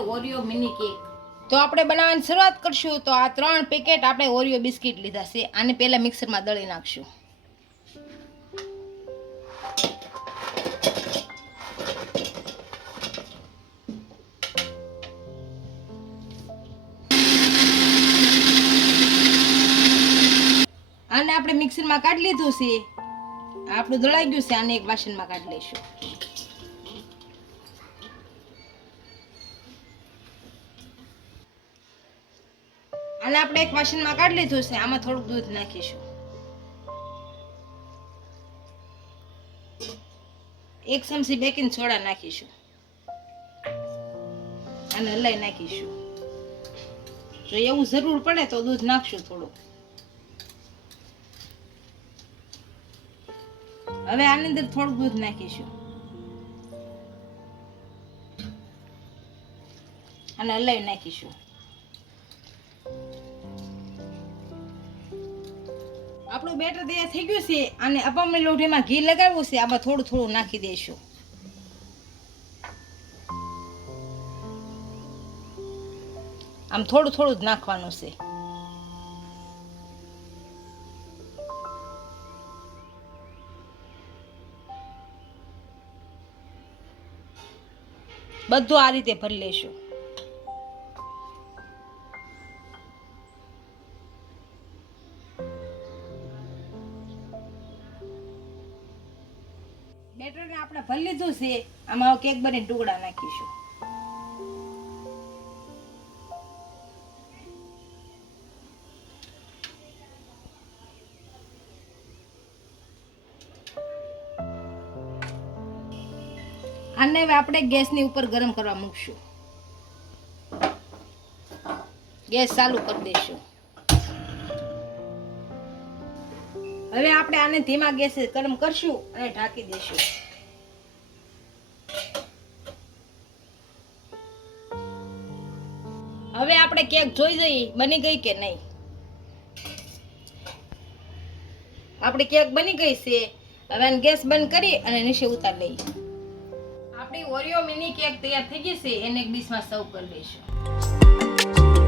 Oreo mini cake તો આપણે બનાવવાની શરૂઆત કરશું. તો આ ત્રણ પેકેટ આપણે ઓરિયો બિસ્કિટ લીધા છે. આને પહેલાં મિક્સરમાં દળી નાખશું. આને આપણે મિક્સરમાં કાઢી લીધું છે. આપણું દળાઈ ગયું છે. આને એક વાસણમાં કાઢી લઈશું. આને આપણે એક વાસણમાં કાઢી લીધું છે. આમાં થોડુંક દૂધ નાખીશું. એક ચમચી બેકિંગ સોડા નાખીશું. અને હલાઈ નાખીશું. જો એવું જરૂર પડે તો દૂધ નાખશું થોડું હવે આની અંદર થોડું દૂધ નાખીશું. અને હલાવી નાખીશું. આપણું બેટર તૈયાર થઈ ગયું છે અને અપામણી લોઢીમાં ઘી લગાવવું છે. આમાં થોડું થોડું નાખી દઈશું. આમ થોડું થોડું જ નાખવાનું છે. બધું આ રીતે ભરી લેશું. બેટરને આપણે ભરી લીધું છે, આમાં કેક બની ટુકડા નાખીશું. આને હવે આપણે ગેસની ઉપર ગરમ કરવા મૂકશું. ગેસ ચાલુ કરી દઈશું. હવે આપણે આને ધીમા ગેસે ગરમ કરશું અને ઢાંકી દઈશું. હવે આપણે કેક જોઈ જઈએ, બની ગઈ કે નહીં? આપણી કેક બની ગઈ છે. હવે ગેસ બંધ કરી અને નીચે ઉતાર લઈએ. આપણી ઓરિયો મિની કેક તૈયાર થઈ ગઈ છે, એને એક ડીશમાં સર્વ કરી દઈશું